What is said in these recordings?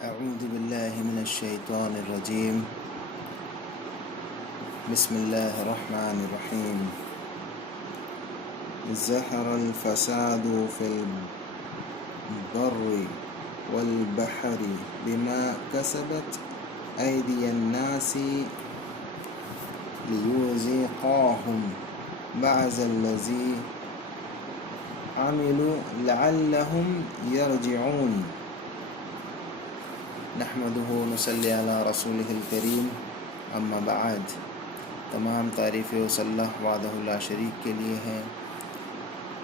أعوذ بالله من الشيطان الرجيم. بسم الله الرحمن الرحيم. ظهر الفساد في البر والبحر بما كسبت أيدي الناس ليذيقهم بعض الذي عملوا لعلهم يرجعون. نحمده ونصلي علی رسولہ الکریم، اما بعد. تمام تعریفیں اس اللہ وحدہ لا شریک کے لیے ہیں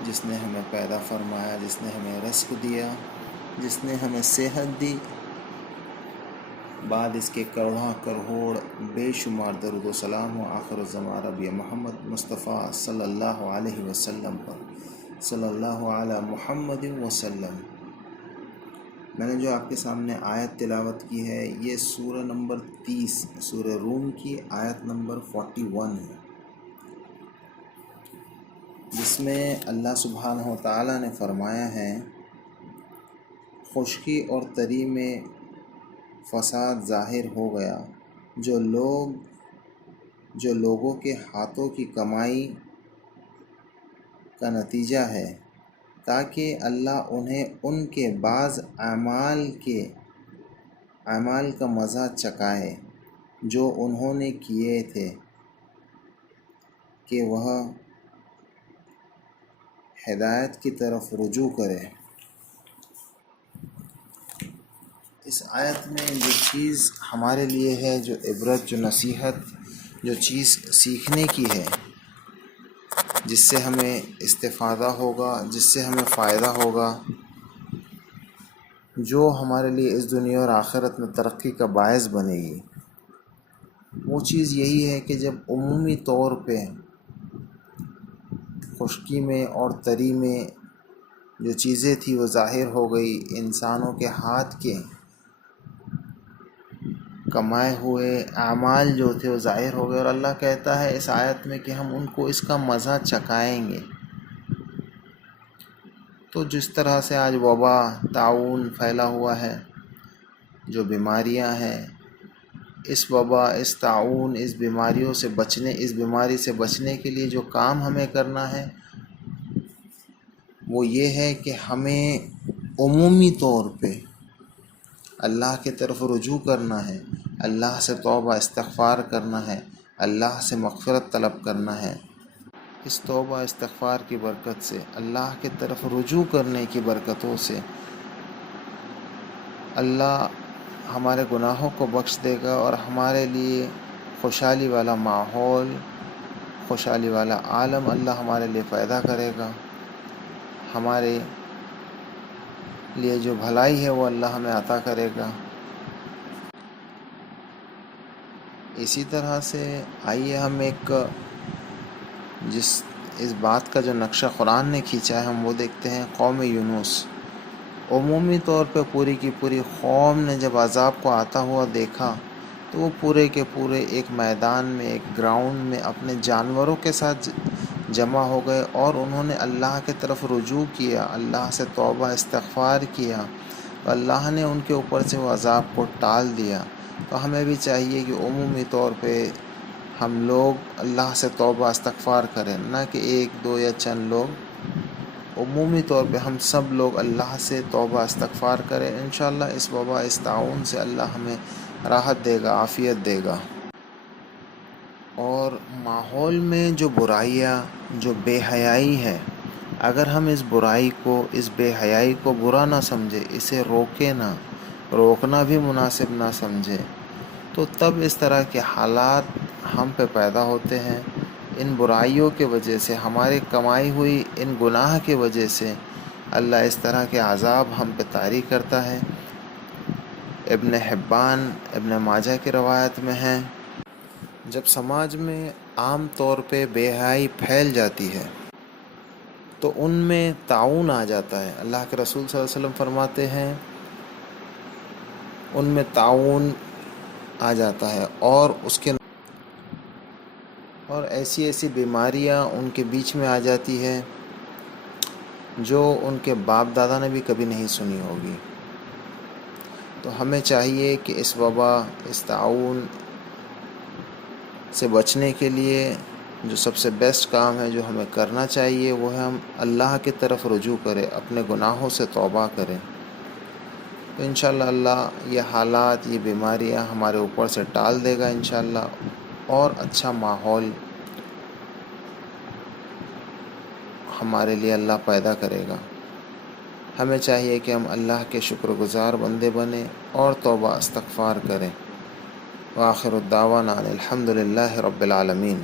جس نے ہمیں پیدا فرمایا، جس نے ہمیں رزق دیا، جس نے ہمیں صحت دی. بعد اس کے کروڑ بے شمار درود و سلام و آخر الزمان ربی محمد مصطفیٰ صلی اللہ علیہ وسلم پر، صلی اللہ علی محمد وسلم. میں نے جو آپ کے سامنے آیت تلاوت کی ہے یہ سورہ نمبر 30 سورہ روم کی آیت نمبر 41 ہے، جس میں اللہ سبحانہ و تعالیٰ نے فرمایا ہے خشکی اور تری میں فساد ظاہر ہو گیا، جو لوگوں کے ہاتھوں کی کمائی کا نتیجہ ہے، تاکہ اللہ انہیں ان کے بعض اعمال کا مزہ چکھائے جو انہوں نے کیے تھے، کہ وہ ہدایت کی طرف رجوع کرے. اس آیت میں جو چیز ہمارے لیے ہے، جو عبرت، جو نصیحت، جو چیز سیکھنے کی ہے، جس سے ہمیں استفادہ ہوگا، جس سے ہمیں فائدہ ہوگا، جو ہمارے لیے اس دنیا اور آخرت میں ترقی کا باعث بنے گی، وہ چیز یہی ہے کہ جب عمومی طور پہ خشکی میں اور تری میں جو چیزیں تھیں وہ ظاہر ہو گئی، انسانوں کے ہاتھ کے کمائے ہوئے اعمال جو تھے وہ ظاہر ہو گئے، اور اللہ کہتا ہے اس آیت میں کہ ہم ان کو اس کا مزہ چکھائیں گے. تو جس طرح سے آج وبا، طاعون پھیلا ہوا ہے، جو بیماریاں ہیں، اس وبا، اس طاعون، اس بیماری سے بچنے کے لیے جو کام ہمیں کرنا ہے وہ یہ ہے کہ ہمیں عمومی طور پہ اللہ کی طرف رجوع کرنا ہے، اللہ سے توبہ استغفار کرنا ہے، اللہ سے مغفرت طلب کرنا ہے. اس توبہ استغفار کی برکت سے، اللہ کی طرف رجوع کرنے کی برکتوں سے اللہ ہمارے گناہوں کو بخش دے گا، اور ہمارے لیے خوشحالی والا ماحول، خوشحالی والا عالم اللہ ہمارے لیے پیدا کرے گا. ہمارے لیے جو بھلائی ہے وہ اللہ ہمیں عطا کرے گا. اسی طرح سے آئیے ہم اس بات کا جو نقشہ قرآن نے کھینچا ہے ہم وہ دیکھتے ہیں. قوم یونس، عمومی طور پہ پوری کی پوری قوم نے جب عذاب کو آتا ہوا دیکھا تو وہ پورے کے پورے ایک میدان میں، ایک گراؤنڈ میں اپنے جانوروں کے ساتھ جمع ہو گئے، اور انہوں نے اللہ کی طرف رجوع کیا، اللہ سے توبہ استغفار کیا، تو اللہ نے ان کے اوپر سے وہ عذاب کو ٹال دیا. تو ہمیں بھی چاہیے کہ عمومی طور پہ ہم لوگ اللہ سے توبہ استغفار کریں، نہ کہ ایک دو یا چند لوگ. عمومی طور پہ ہم سب لوگ اللہ سے توبہ استغفار کریں. انشاءاللہ اس وبا، اس طاعون سے اللہ ہمیں راحت دے گا، عافیت دے گا. اور ماحول میں جو برائیاں، جو بے حیائی ہے، اگر ہم اس برائی کو، اس بے حیائی کو برا نہ سمجھے، اسے روکنا بھی مناسب نہ سمجھے، تو تب اس طرح کے حالات ہم پہ پیدا ہوتے ہیں. ان برائیوں کے وجہ سے، ہماری کمائی ہوئی ان گناہ کے وجہ سے اللہ اس طرح کے عذاب ہم پہ طاری کرتا ہے. ابن حبان، ابن ماجہ کی روایت میں ہے، جب سماج میں عام طور پہ بے حیائی پھیل جاتی ہے تو ان میں طاعون آ جاتا ہے. اللہ کے رسول صلی اللہ علیہ وسلم فرماتے ہیں ان میں طاعون آ جاتا ہے، اور ایسی بیماریاں ان کے بیچ میں آ جاتی ہے جو ان کے باپ دادا نے بھی کبھی نہیں سنی ہوگی. تو ہمیں چاہیے کہ اس وبا، اس طاعون سے بچنے کے لیے جو سب سے بیسٹ کام ہے جو ہمیں کرنا چاہیے وہ ہے ہم اللہ کی طرف رجوع کریں، اپنے گناہوں سے توبہ کریں۔ تو انشاءاللہ اللہ یہ حالات، یہ بیماریاں ہمارے اوپر سے ٹال دے گا انشاءاللہ، اور اچھا ماحول ہمارے لیے اللہ پیدا کرے گا۔ ہمیں چاہیے کہ ہم اللہ کے شکر گزار بندے بنیں اور توبہ استغفار کریں۔ وآخر الدعوانا الحمد للہ رب العالمین۔